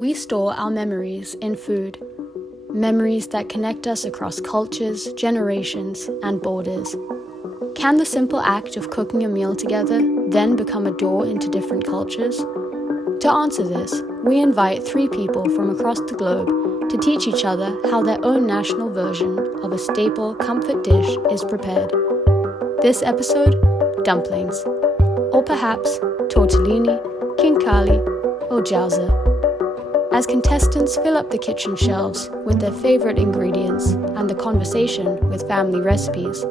we store our memories in food. Memories that connect us across cultures, generations, and borders. Can the simple act of cooking a meal together then become a door into different cultures? To answer this, we invite 3 people from across the globe to teach each other how their own national version of a staple comfort dish is prepared. This episode, dumplings. Or perhaps tortellini, khinkali, or jiaozi. As contestants fill up the kitchen shelves with their favorite ingredients and the conversation with family recipes,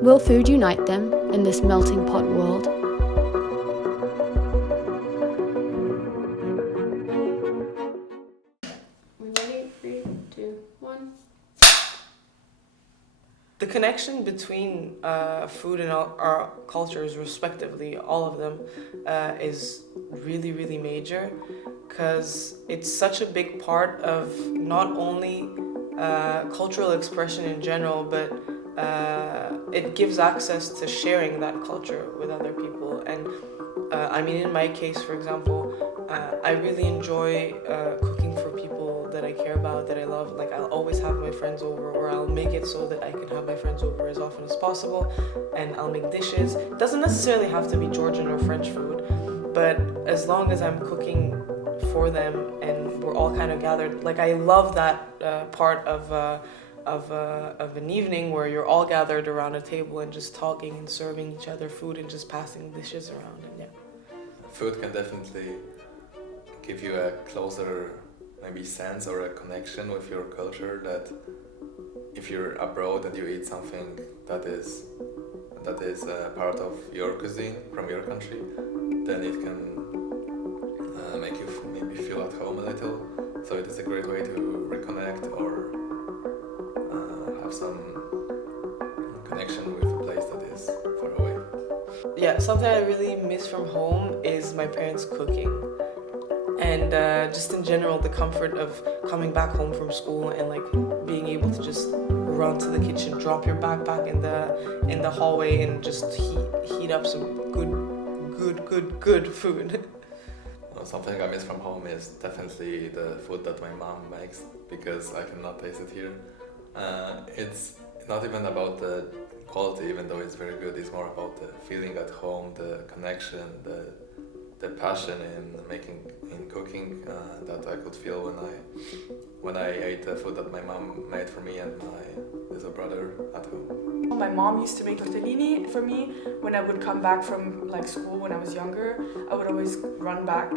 will food unite them in this melting pot world? Ready? 3, 2, 1. The connection between food and our cultures, respectively, all of them, is really, really major, because it's such a big part of not only cultural expression in general, but it gives access to sharing that culture with other people. And I mean, in my case, for example, I really enjoy cooking for people that I care about, that I love. Like, I'll always have my friends over, or I'll make it so that I can have my friends over as often as possible, and I'll make dishes. It doesn't necessarily have to be Georgian or French food, but as long as I'm cooking for them and we're all kind of gathered, like, I love that part of an evening where you're all gathered around a table and just talking and serving each other food and just passing dishes around. And food can definitely give you a closer maybe sense or a connection with your culture, that if you're abroad and you eat something that is part of your cuisine from your country, then it can make you maybe feel at home a little. So it is a great way to reconnect or have some connection with a place that is far away. yeah, something I really miss from home is my parents cooking. And just in general, the comfort of coming back home from school and like being able to just run to the kitchen, drop your backpack in the hallway, and just heat up some good food. Well, something I miss from home is definitely the food that my mom makes, because I cannot taste it here. It's not even about the quality, even though it's very good. It's more about the feeling at home, the connection, the passion in cooking that I could feel when I ate the food that my mom made for me and my little brother at home. My mom used to make tortellini for me when I would come back from like school when I was younger. I would always run back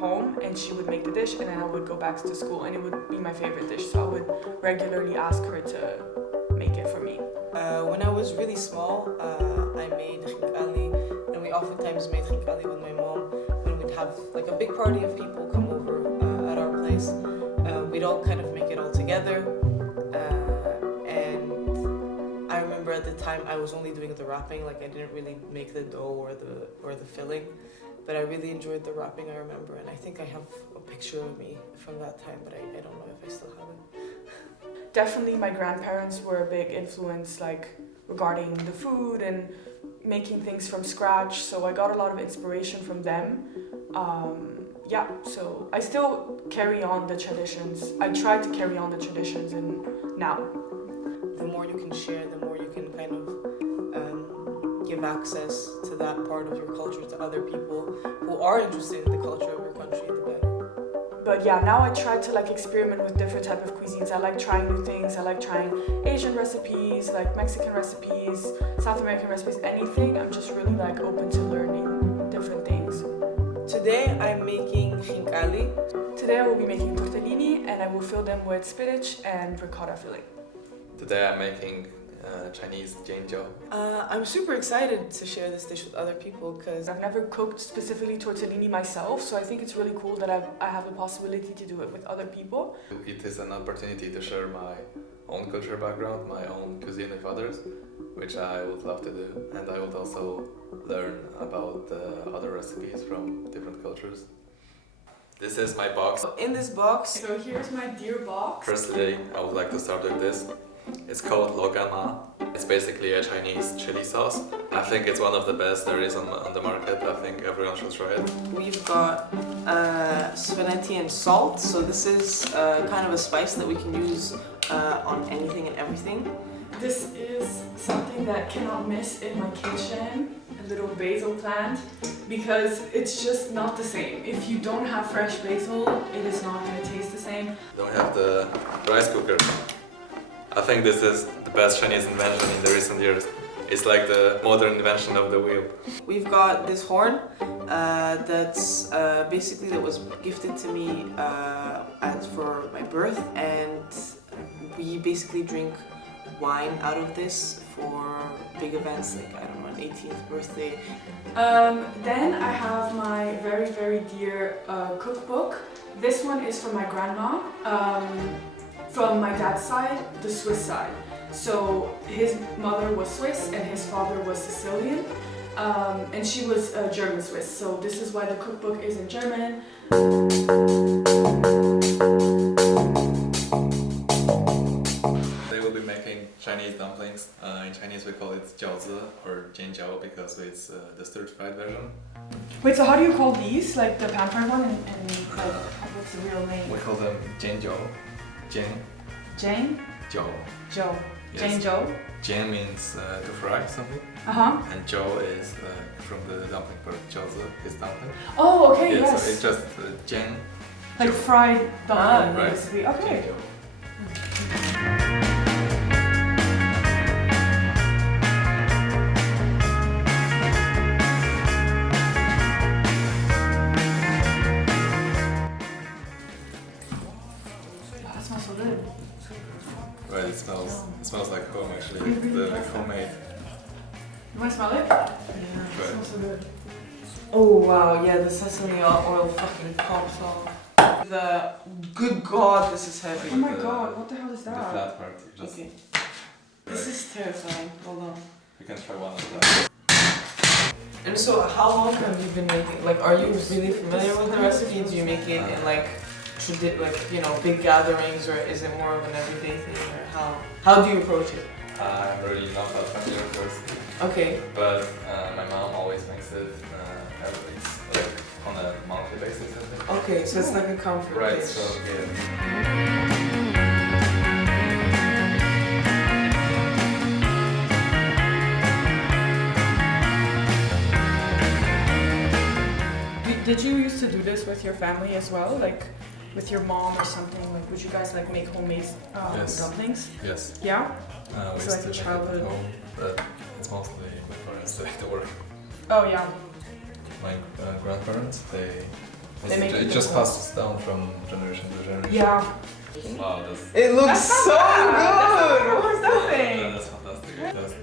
home and she would make the dish, and then I would go back to school and it would be my favorite dish. So I would regularly ask her to make it for me. When I was really small, I made khinkali, and we oftentimes made khinkali with my mom when we'd have like a big party of people come over at our place. We'd all kind of make it all together, and I remember at the time I was only doing the wrapping. Like, I didn't really make the dough or the filling, but I really enjoyed the wrapping, I remember, and I think I have a picture of me from that time, but I don't know if I still have it. Definitely my grandparents were a big influence, like regarding the food and making things from scratch, so I got a lot of inspiration from them. So I still carry on the traditions. I try to carry on the traditions and now. The more you can share, the more you can kind of give access to that part of your culture to other people who are interested in the culture of your country, the better. But yeah, now I try to like experiment with different type of cuisines. I like trying new things. I like trying Asian recipes, like Mexican recipes, South American recipes, anything. I'm just really like open to learning different things. Today I'm making khinkali. Today I will be making tortellini and I will fill them with spinach and ricotta filling. Today I'm making Chinese jianjiao. I'm super excited to share this dish with other people because I've never cooked specifically tortellini myself, so I think it's really cool that I have the possibility to do it with other people. It is an opportunity to share my own culture background, my own cuisine with others, which I would love to do. And I would also learn about other recipes from different cultures. This is my box. in this box, So here's my dear box. Firstly, I would like to start with this. It's called logama. It's basically a Chinese chili sauce. I think it's one of the best there is on the market. I think everyone should try it. We've got Svenetian salt. So this is kind of a spice that we can use on anything and everything. This is something that cannot miss in my kitchen, a little basil plant, because it's just not the same. If you don't have fresh basil, it is not going to taste the same. Then we have the rice cooker. I think this is the best Chinese invention in the recent years. It's like the modern invention of the wheel. We've got this horn that's basically that was gifted to me for my birth, and we basically drink wine out of this for big events like, I don't know, an 18th birthday. Then I have my very, very dear cookbook. This one is from my grandma, from my dad's side, the Swiss side. So his mother was Swiss and his father was Sicilian, and she was German Swiss. So this is why the cookbook is in German. They will be making Chinese dumplings. In Chinese we call it jiaozi or jianjiao because it's the stir-fried version. Wait, so how do you call these? Like the pan-fried one and like, what's the real name? We call them jianjiao. Jian, Jane? jiao. Joe. Yes. Jane Joe? Jian means to fry something, Uh-huh. and jiao is from the dumpling part. Jiaozi is dumpling. Oh, okay, Yeah, yes. so it's just jian. Like fried dumpling, right. basically. Okay. Jianjiao. Oh, that smells so good. Right, it smells like home actually. It really The does. homemade. You want to smell it? Yeah. It smells so good. Oh wow, yeah, the sesame oil fucking pops off. The good God, this is heavy. Oh my The- god, what the hell is The that? flat part. Just Okay. This is terrifying. Hold on. you can try one of that. And so, how long have you been making? Like, are you really familiar with the recipe? Do you make it in like, big gatherings, or is it more of an everyday thing, or how do you approach it? I'm really not that familiar with the recipe, Okay. but my mom always makes it every week, like on a monthly basis, I think. Okay, so it's like a comfort Right, dish. so yeah. Did you used to do this with your family as well? Like with your mom or something? Like would you guys like make homemade Yes. dumplings? Yes. Yeah? We So like still make it childhood- at home, but it's mostly my parents that do the work. Oh yeah. My grandparents, They make it it just themselves. passes down from generation to generation. Yeah. Wow, that's It looks That's not so bad. good! That's not nothing. that's fantastic. That's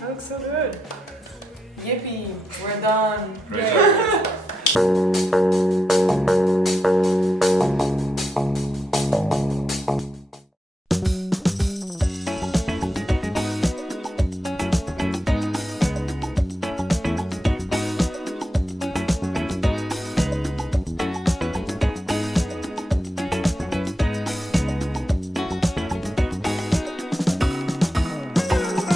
That looks so good. Yippee, we're done. great.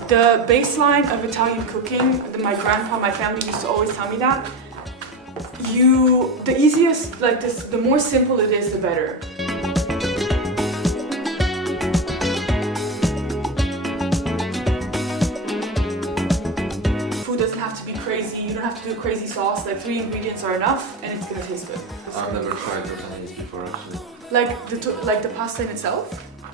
The baseline of Italian cooking, my family used to always tell me that. The easiest, like this, the more simple it is, the better. Food doesn't have to be crazy. You don't have to do crazy sauce. Like 3 ingredients are enough, and it's gonna taste good. I've never tried tortellini before actually. Like the pasta in itself.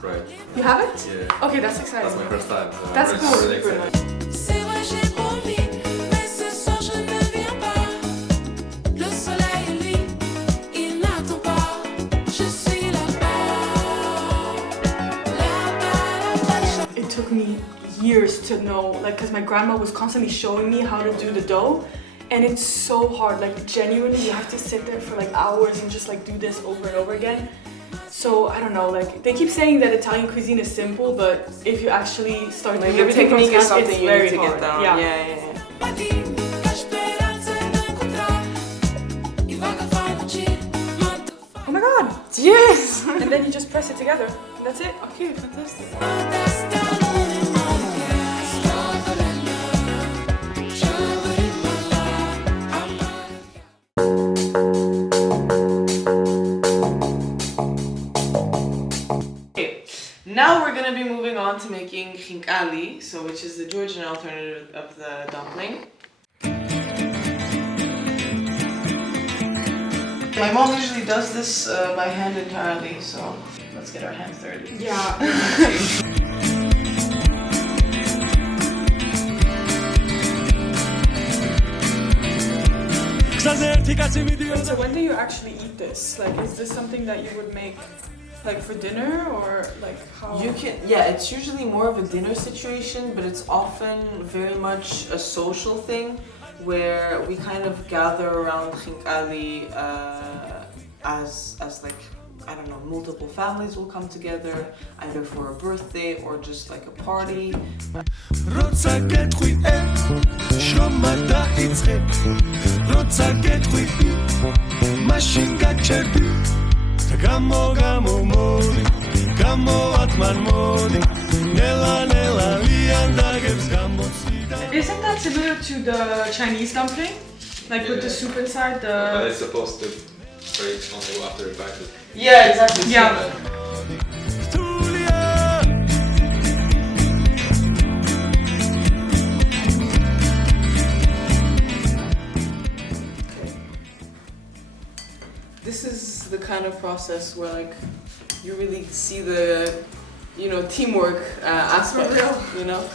Right. You have it? Yeah. Okay, that's exciting. That's my first time. So That's I'm cool. really Super excited. nice. C'est vrai, j'ai promis, mais ce soir je ne viens pas. Le soleil, lui, il n'attend pas. Je suis là-bas, là-bas. It took me years to know, like, because my grandma was constantly showing me how to do the dough, and it's so hard. Like, genuinely, you have to sit there for like hours and just like do this over and over again. So I don't know. Like, they keep saying that Italian cuisine is simple, but if you actually start Like doing the everything from technique is scratch, something it's you very need to hard. get down. Yeah. Yeah. Bati, a esperança de encontrar. E vaga vai mentir, manda Oh my god! Yes! And then you just press it together. And that's it. Okay, fantastic. fantastar. gonna be moving on to making khinkali, so which is the Georgian alternative of the dumpling. My mom usually does this by hand entirely, so let's get our hands dirty. Yeah. So when do you actually eat this? Like, is this something that you would make like for dinner or like how? You can, yeah, it's usually more of a dinner situation, but it's often very much a social thing where we kind of gather around khinkali as like, I don't know, multiple families will come together either for a birthday or just like a party. Isn't that similar to the Chinese dumpling? Like with the soup inside But it's the... supposed to break only after it bites it. Yeah, exactly. Yeah. This is the kind of process where like you really see the, you know, teamwork aspect, you know.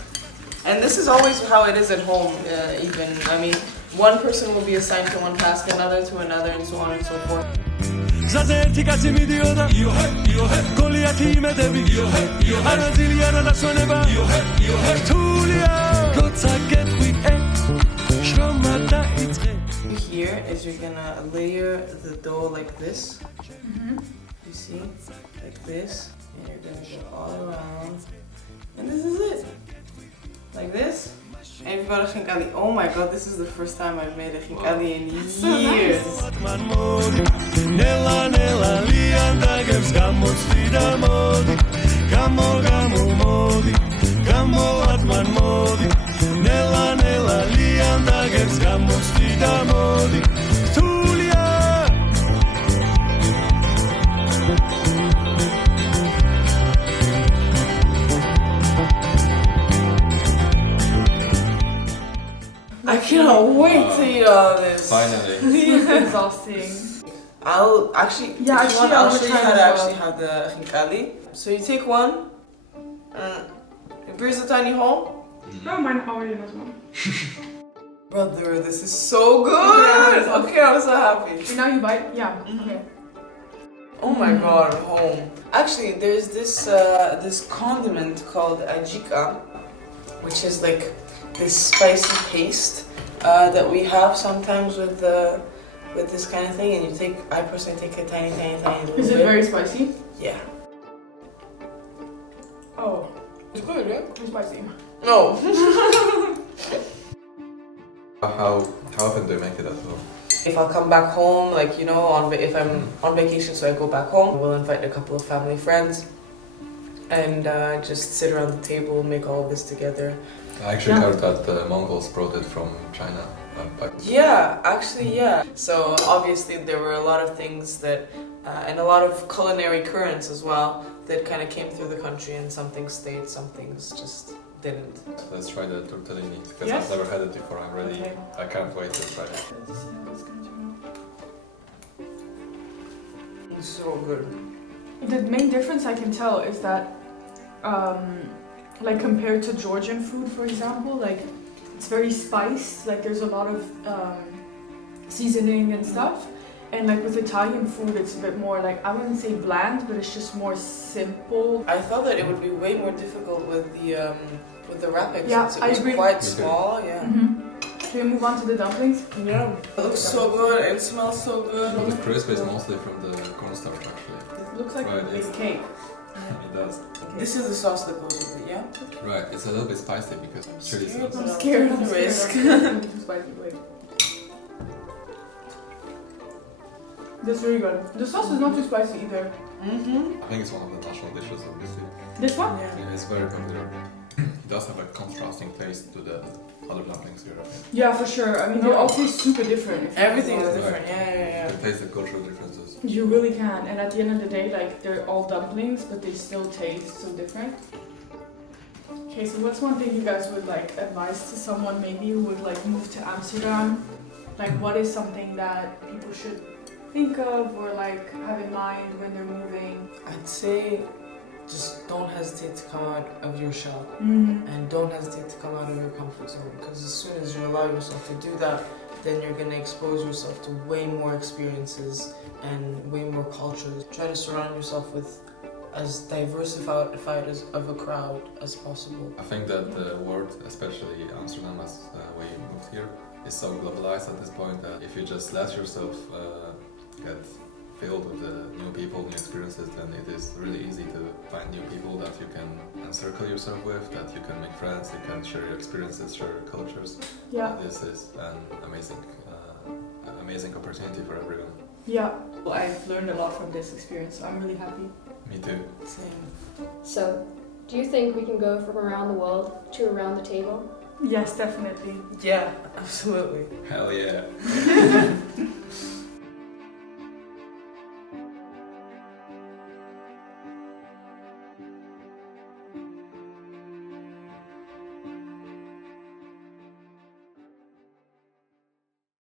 And this is always how it is at home. Even I mean, one person will be assigned to one task, another to another, and so on and so forth. Here is you're gonna layer the dough like this. You see, like this, and you're gonna go all around, and this is it, like this. And you've got a khinkali. Oh my god, this is the first time I've made a khinkali in years. I cannot wait to eat all this. Finally. It's exhausting. I'll actually, Yeah, if you want, actually, I I'll wanna show you try how as to well. actually have the khinkali. So you take one, you pierce a tiny hole. Oh, mine already has one. Brother, this is so good! Okay, I'm so happy. And now you bite? Yeah. Okay. Oh my god, home. Actually, there's this this condiment called ajika, which is like this spicy paste that we have sometimes with this kind of thing. And you take, I personally take a tiny little Is it bit. very spicy? Yeah. Oh, It's good, yeah? too spicy. No. How often do you make it at home? If I'll come back home, like, you know, if I'm on vacation, so I go back home, we'll invite a couple of family friends and just sit around the table, make all of this together. I actually heard that the Mongols brought it from China back. Yeah, actually, yeah. So obviously there were a lot of things that, and a lot of culinary currents as well, that kind of came through the country, and some things stayed, some things just didn't. Let's try the tortellini because Yes. I've never had it before. I'm ready. Okay. I can't wait to try it. Let's see how it's gonna turn out. It's so good. The main difference I can tell is that, like compared to Georgian food, for example, like it's very spiced. Like there's a lot of seasoning and stuff. And like with Italian food, it's a bit more like, I wouldn't say bland, but it's just more simple. I thought that it would be way more difficult with the wrapping, Yeah, since it I was agree. quite Me too. small. Yeah. Can we move on to the dumplings? Yeah. It looks so good. It smells so good. The crisp is mostly from the cornstarch actually. It looks like Right, a yes. big cake. It does. This is the sauce that goes with it. Yeah. Right, it's a little bit spicy because chili scared. sauce. I'm scared. I'm scared. Risk. I'm scared. It's too spicy. Wait. That's really good. The sauce is not too spicy either. Mm-hmm. I think it's one of the national dishes, obviously. This one? Yeah. Yeah, it's very popular. does have a contrasting taste to the other dumplings here. I think. Yeah, for sure. I mean, they all taste super different. if you Everything think is about it. different. Yeah, You yeah, can taste the cultural differences. You really can. And at the end of the day, like, they're all dumplings, but they still taste so different. Okay, so what's one thing you guys would like advise to someone maybe who would like move to Amsterdam? Like, what is something that people should think of or like have in mind when they're moving? I'd say just don't hesitate to come out of your shell. Mm. And don't hesitate to come out of your comfort zone, because as soon as you allow yourself to do that, then you're going to expose yourself to way more experiences and way more cultures. Try to surround yourself with as diversified as of a crowd as possible. I think that the world, especially Amsterdam, as where you moved here, is so globalized at this point that if you just let yourself get filled with the new people, new experiences, then it is really easy to find new people that you can encircle yourself with, that you can make friends, you can share your experiences, share your cultures. Yeah. This is an amazing opportunity for everyone. Yeah. Well, I've learned a lot from this experience, so I'm really happy. Me too. Same. So, do you think we can go from around the world to around the table? Yes, definitely. Yeah, absolutely. Hell yeah.